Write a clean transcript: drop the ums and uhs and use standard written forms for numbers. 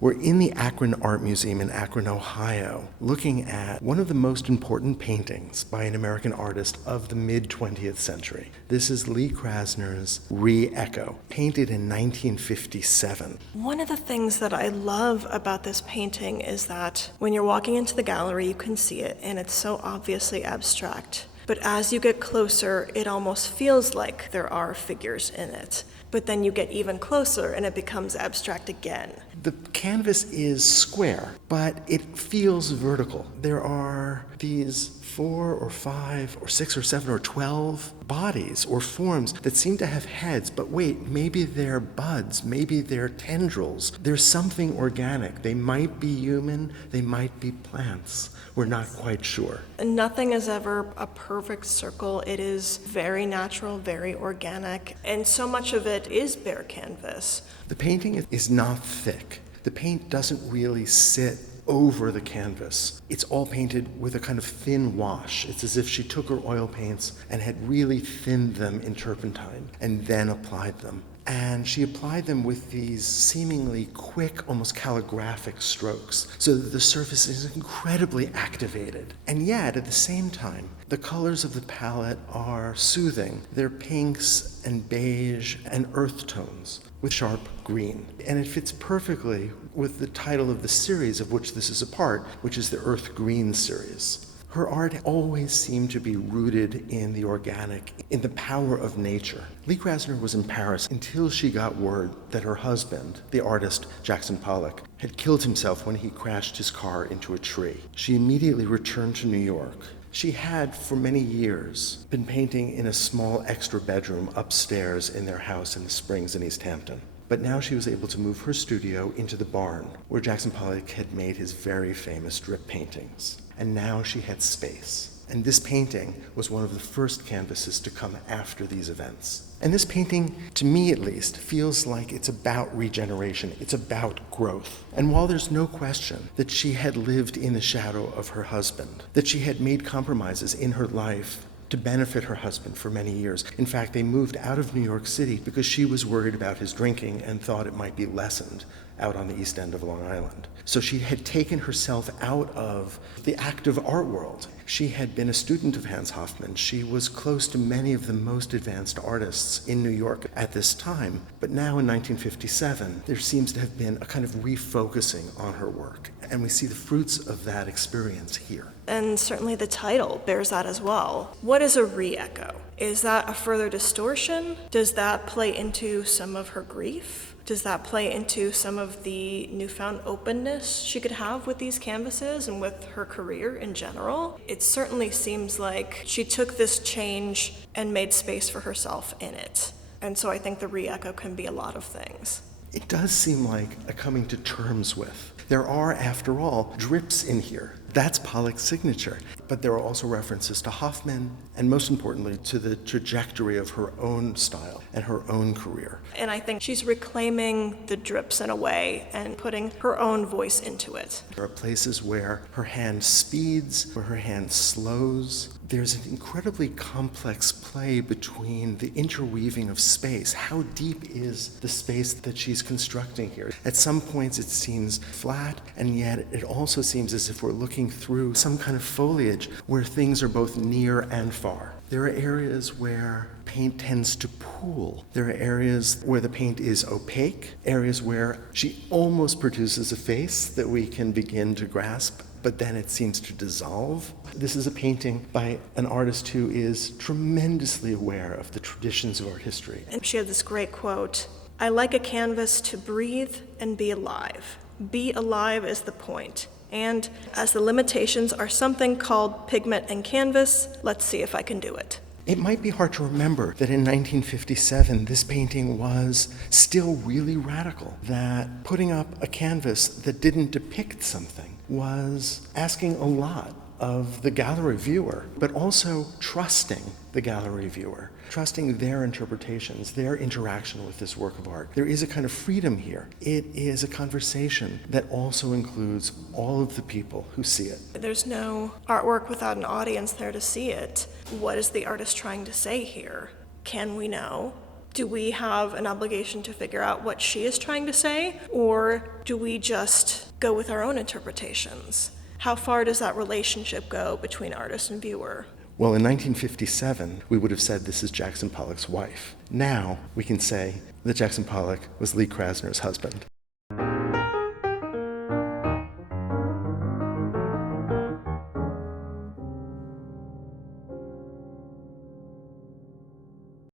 We're in the Akron Art Museum in Akron, Ohio, looking at one of the most important paintings by an American artist of the mid-20th century. This is Lee Krasner's Re-Echo, painted in 1957. One of the things that I love about this painting is that when you're walking into the gallery, you can see it, and it's so obviously abstract. But as you get closer, it almost feels like there are figures in it. But then you get even closer and it becomes abstract again. The canvas is square, but it feels vertical. There are these 4 or 5 or 6 or 7 or 12 bodies or forms that seem to have heads, but wait, maybe they're buds, maybe they're tendrils. There's something organic. They might be human, they might be plants. We're not quite sure. Nothing is ever a perfect circle. It is very natural, very organic, and so much of it is bare canvas. The painting is not thick. The paint doesn't really sit over the canvas. It's all painted with a kind of thin wash. It's as if she took her oil paints and had really thinned them in turpentine and then applied them. And she applied them with these seemingly quick, almost calligraphic strokes, so that the surface is incredibly activated. And yet, at the same time, the colors of the palette are soothing. They're pinks and beige and earth tones with sharp green. And it fits perfectly with the title of the series of which this is a part, which is the Earth Green series. Her art always seemed to be rooted in the organic, in the power of nature. Lee Krasner was in Paris until she got word that her husband, the artist Jackson Pollock, had killed himself when he crashed his car into a tree. She immediately returned to New York. She had, for many years, been painting in a small extra bedroom upstairs in their house in the Springs in East Hampton. But now she was able to move her studio into the barn where Jackson Pollock had made his very famous drip paintings. And now she had space. And this painting was one of the first canvases to come after these events. And this painting, to me at least, feels like it's about regeneration. It's about growth. And while there's no question that she had lived in the shadow of her husband, that she had made compromises in her life to benefit her husband for many years. In fact, they moved out of New York City because she was worried about his drinking and thought it might be lessened out on the East End of Long Island. So she had taken herself out of the active art world. She had been a student of Hans Hofmann. She was close to many of the most advanced artists in New York at this time. But now in 1957, there seems to have been a kind of refocusing on her work. And we see the fruits of that experience here. And certainly the title bears that as well. What is a re-echo? Is that a further distortion? Does that play into some of her grief? Does that play into some of the newfound openness she could have with these canvases and with her career in general? It certainly seems like she took this change and made space for herself in it. And so I think the re-echo can be a lot of things. It does seem like a coming to terms with. There are, after all, drips in here. That's Pollock's signature. But there are also references to Hofmann, and most importantly, to the trajectory of her own style and her own career. And I think she's reclaiming the drips in a way and putting her own voice into it. There are places where her hand speeds, where her hand slows. There's an incredibly complex play between the interweaving of space. How deep is the space that she's constructing here? At some points it seems flat, and yet it also seems as if we're looking through some kind of foliage where things are both near and far. There are areas where paint tends to pool. There are areas where the paint is opaque, areas where she almost produces a face that we can begin to grasp, but then it seems to dissolve. This is a painting by an artist who is tremendously aware of the traditions of art history. And she had this great quote, "I like a canvas to breathe and be alive. Be alive is the point. And as the limitations are something called pigment and canvas, let's see if I can do it." It might be hard to remember that in 1957, this painting was still really radical, that putting up a canvas that didn't depict something was asking a lot of the gallery viewer, but also trusting the gallery viewer, trusting their interpretations, their interaction with this work of art. There is a kind of freedom here. It is a conversation that also includes all of the people who see it. There's no artwork without an audience there to see it. What is the artist trying to say here? Can we know? Do we have an obligation to figure out what she is trying to say, or do we just go with our own interpretations? How far does that relationship go between artist and viewer? Well, in 1957, we would have said this is Jackson Pollock's wife. Now, we can say that Jackson Pollock was Lee Krasner's husband.